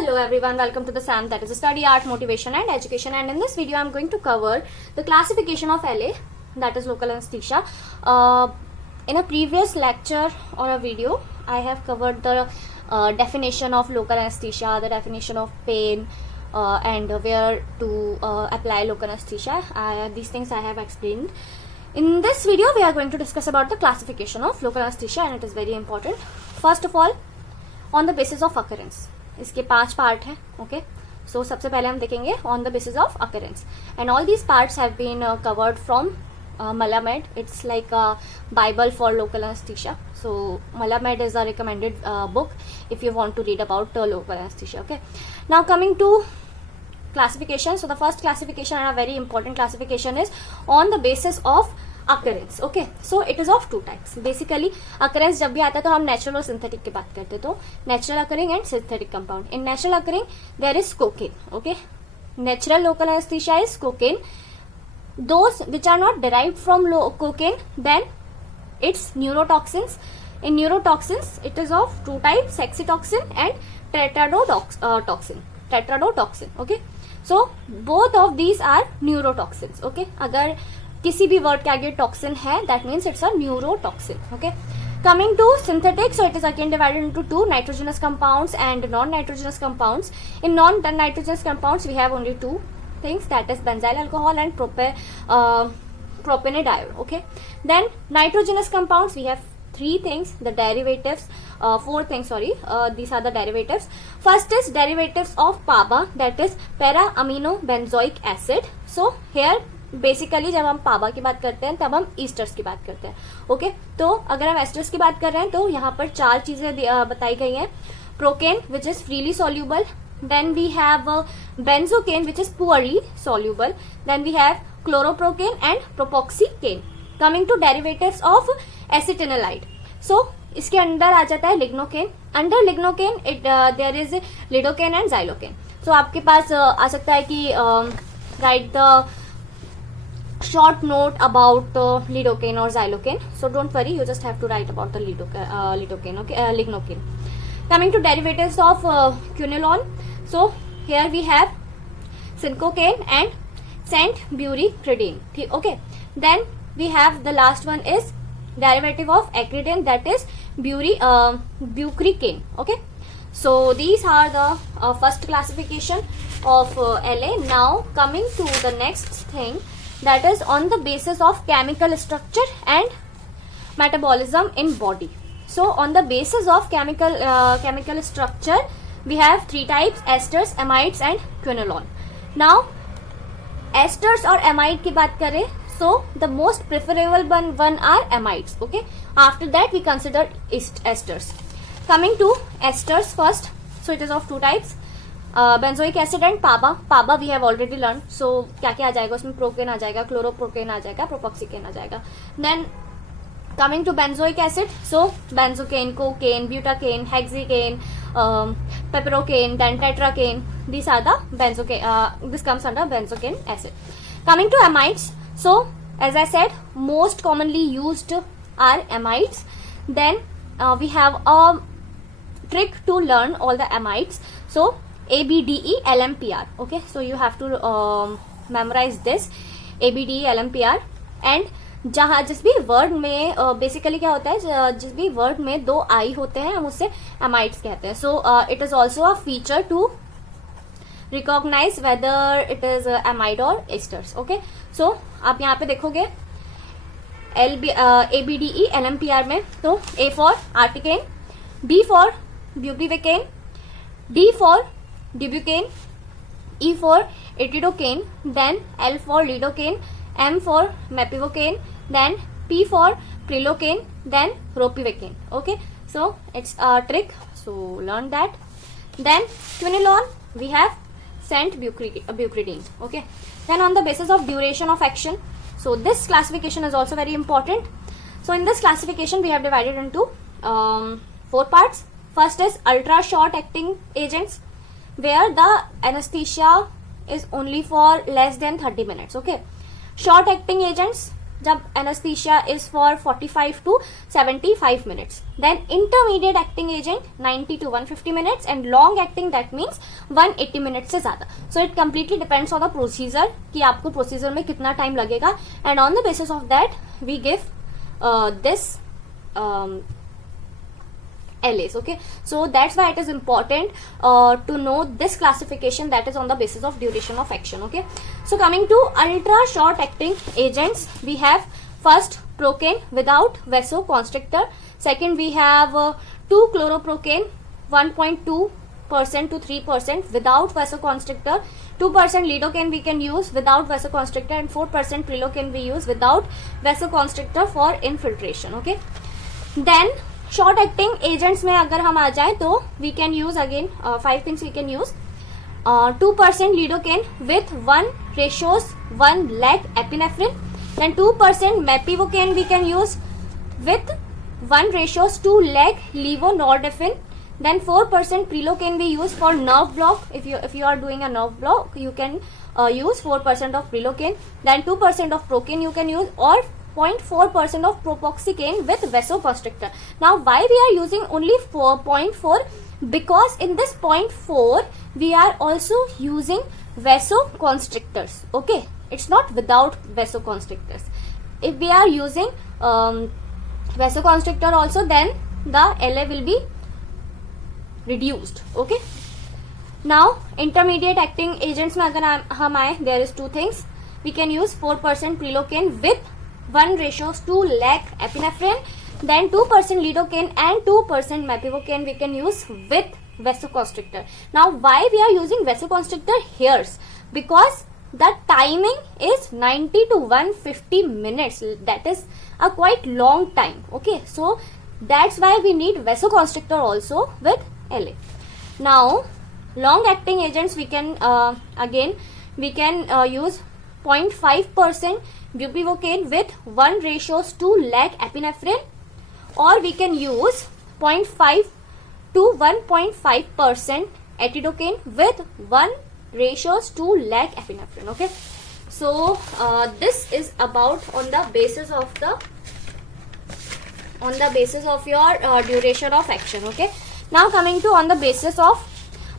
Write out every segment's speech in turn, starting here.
Hello everyone, welcome to the SAM, that is Study Art, Motivation and Education, and in this video I am going to cover the classification of LA, that is local anesthesia. In a previous lecture or a video, I have covered the definition of local anesthesia, the definition of pain, and where to apply local anesthesia. These things I have explained. In this video, we are going to discuss about the classification of local anesthesia, and it is very important. First of all, on the basis of occurrence. इसके 5 part हैं. Okay, सो सबसे पहले हम देखेंगे on the basis of occurrence, and all these parts have been covered from Malamed. It's like a Bible for local anesthesia. So Malamed is a recommended book if you want to read about local anesthesia. Okay, now coming to classification. So the first classification and a very important classification is on the basis of occurrence. Okay, so it is of 2 types. Basically occurrence जब भी आता है तो हम natural और synthetic की बात करते हैं. तो natural occurring and synthetic compound. In natural occurring there is cocaine. Okay, natural local anesthesia is cocaine. Those which are not derived from cocaine, then it's neurotoxins. In neurotoxins it is of 2 types, saxitoxin and tetrodotoxin. Okay, so both of these are neurotoxins. Okay, अगर किसी भी word के आगे toxin है, that means it's a neurotoxin. Okay, coming to synthetic, so it is again divided into 2, nitrogenous compounds and non-nitrogenous compounds. In non-nitrogenous compounds we have only 2 things, that is benzyl alcohol and propanediol. Okay, then nitrogenous compounds we have 3 things, the derivatives, 4 things, sorry, these are the derivatives. First is derivatives of PABA, that is para amino benzoic acid. So here basically जब हम पाबा की बात करते हैं तब हम esters की बात करते हैं. ओके, तो अगर हम एस्टर्स की बात कर रहे हैं तो यहाँ पर 4 चीजें बताई गई हैं. Procaine which is freely soluble, then we have benzocaine which is poorly soluble, then we have chloroprocaine and propoxycaine. Coming to derivatives of acetanilide, so इसके अंदर आ जाता है lignocaine. Under lignocaine there is lidocaine and xylocaine. So आपके पास आ सकता है कि right the short note about lidocaine or xylocaine. So don't worry, you just have to write about the lidocaine, okay, lignocaine. Coming to derivatives of quinolone, so here we have cincocaine and centbutyridine. Okay, then we have the last one is derivative of acridine, that is bucricane. Okay, so these are the first classification of LA. Now coming to the next thing, that is on the basis of chemical structure and metabolism in body. So on the basis of chemical structure we have 3 types, esters, amides and quinolone. Now esters और amide की बात करें, so the most preferable one are amides. Okay, after that we consider esters. Coming to esters first, so it is of 2 types, benzoic acid and PABA. PABA we have already learn. So क्या क्या आ जाएगा उसमें, procaine आ जाएगा, क्लोरोप्रोकेन आ जाएगा, propoxycaine आ जाएगा. Then coming to benzoic acid, so benzocaine, cocaine, butacaine, hexylcaine, piperocaine, then tetracaine, this are the benzocaine, this comes under benzocaine acid. Coming to amides, so as I said most commonly used are amides. Then we have a trick to learn all the amides. So ABDE LMPR. Okay, so you have to memorize this ABDE LMPR. And जहाँ जिस भी word में basically क्या होता है, जिस भी word में 2 आई होते हैं हम उससे एमाइड्स कहते हैं. So it is also a feature to recognise whether it is amide और एस्टर्स. ओके, सो आप यहाँ पे देखोगे ABDE LMPR में, तो A for articaine, B for bupivacaine, D for dibucaine, E for etidocaine, then L for lidocaine, M for mepivocaine, then P for prilocaine, then ropivacaine. Okay, so it's a trick, so learn that. Then quinolone we have centbutyridine. Okay, then on the basis of duration of action, so this classification is also very important. So in this classification we have divided into 4 parts. First is ultra short acting agents, where the anesthesia is only for less than 30 minutes. Okay, short acting agents जब anesthesia is for 45 to 75 minutes. Then intermediate acting agent 90 to 150 minutes and long acting that means 180 minutes से ज़्यादा. So it completely depends on the procedure कि आपको procedure में कितना time लगेगा, and on the basis of that we give this LAs. Okay, so that's why it is important to know this classification, that is on the basis of duration of action. Okay, so coming to ultra short acting agents, we have first procaine without vasoconstrictor. Second, we have 2 chloroprocaine 1.2% to 3% without vasoconstrictor. 2% lidocaine we can use without vasoconstrictor, and 4% prilocaine we use without vasoconstrictor for infiltration. Okay, then short acting agents में अगर हम आ जाए तो we can use again 5 things we can use. 2% lidocaine with 1:1 lakh epinephrine. Then 2% mepivocaine we can use with 1:2 lakh levonorepinephrine. Then 4% prilocaine we use for nerve block. If you are doing a nerve block, you can use 4% of prilocaine. Then 2% of procaine you can use, or 0.4% of propoxycaine with vasoconstrictor. Now why we are using only 4.4? Because in this 0.4 we are also using vasoconstrictors. Okay, it's not without vasoconstrictors. If we are using vasoconstrictor also, then the LA will be reduced. Okay, now intermediate acting agents में अगर हम आए, there is 2 things. We can use 4% prilocaine with 1:2 lakh epinephrine. Then 2% lidocaine and 2% mepivocaine we can use with vasoconstrictor. Now why we are using vasoconstrictor here? Because the timing is 90 to 150 minutes. That is a quite long time. Okay, so that's why we need vasoconstrictor also with LA. Now long acting agents we can use 0.5% bupivacaine with 1:2 lakh epinephrine, or we can use 0.5 to 1.5% etidocaine with 1:2 lakh epinephrine. Okay, so this is about on the basis of your duration of action. Okay, now coming to on the basis of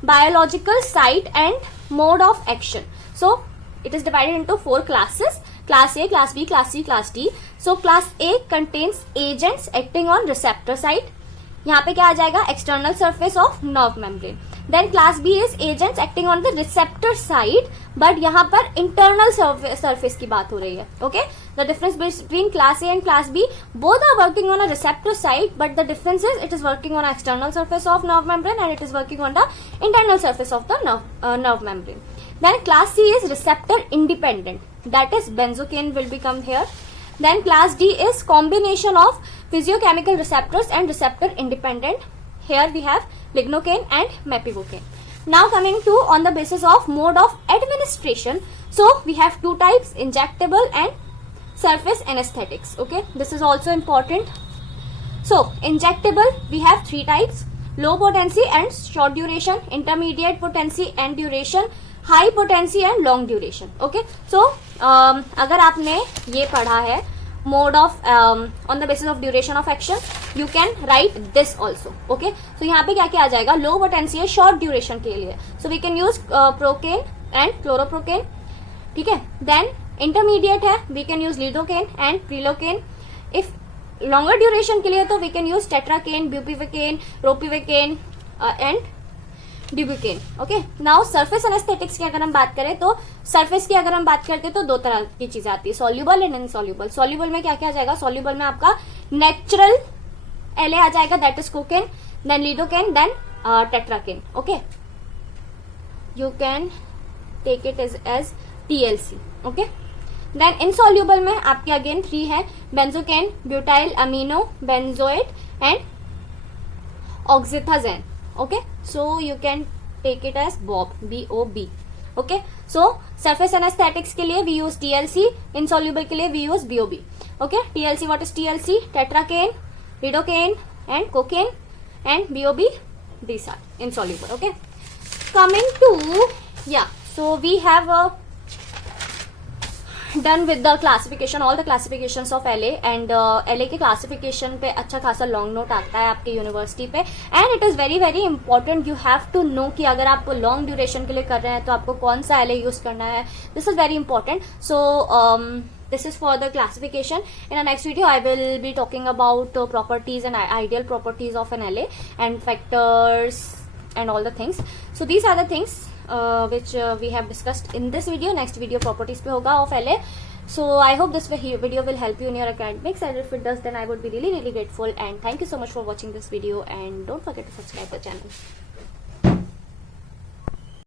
biological site and mode of action. So it is divided into 4 classes: class A, class B, class C, class D. So class A contains agents acting on receptor site. यहाँ पे क्या आ जाएगा? External surface of nerve membrane. Then class B is agents acting on the receptor side, but यहाँ पर internal surface की बात हो रही है. Okay, the difference between class A and class B, both are working on a receptor side, but the difference is it is working on external surface of nerve membrane and it is working on the internal surface of the nerve membrane. Then class C is receptor independent, that is benzocaine will become here. Then class D is combination of physiochemical receptors and receptor independent. Here we have lignocaine and mepivocaine. Now coming to on the basis of mode of administration. So we have 2 types: injectable and surface anesthetics. Okay, this is also important. So injectable we have 3 types: low potency and short duration, intermediate potency and duration, high potency and long duration. Okay, so अगर आपने ये पढ़ा है mode of on the basis of duration of action, you can write this also. Okay, so यहाँ पे क्या क्या आ जाएगा? लो पोटेंसी है शॉर्ट ड्यूरेशन के लिए, so we can use procaine and chloroprocaine. ठीक है, देन इंटरमीडिएट है, we can use lidocaine and prilocaine. If longer duration के लिए तो we can use tetracaine, bupivacaine, ropivacaine and dibucaine. Okay, now surface anaesthetics की अगर हम बात करें तो सरफेस की अगर हम बात करते हैं तो 2 तरह की चीजें आती है: सॉल्युबल एंड इनसॉल्युबल. सॉल्युबल में क्या क्या आ जाएगा? सॉल्युबल में आपका नेचुरल एलए आ जाएगा, that is cocaine, then lidocaine, then tetracaine. Okay, you can take it as TLC. Okay, then insoluble में आपके अगेन 3 है: benzocaine, butyl amino benzoate and oxethazaine. Okay, so you can take it as BOB. Okay, so surface anesthetics के लिए we use TLC, insoluble के लिए we use BOB. Okay, TLC, what is TLC? Tetracaine, lidocaine and cocaine, and BOB, these are insoluble. Okay, coming to so we have done with the classification, all the classifications of LA and LA के classification पे अच्छा खासा long note आता है आपके university पे. And it is very very important, you have to know कि अगर आप लॉन्ग ड्यूरेशन के लिए कर रहे हैं तो आपको कौन सा एलए यूज करना है. This is very important. So this is for the classification. In the next video I will be talking about properties and ideal properties of an LA and factors and all the things. So these are the things which we have discussed in this video. Next video properties पे होगा of LA. So I hope this video will help you in your academics, and if it does then I would be really grateful. And thank you so much for watching this video, and don't forget to subscribe the channel.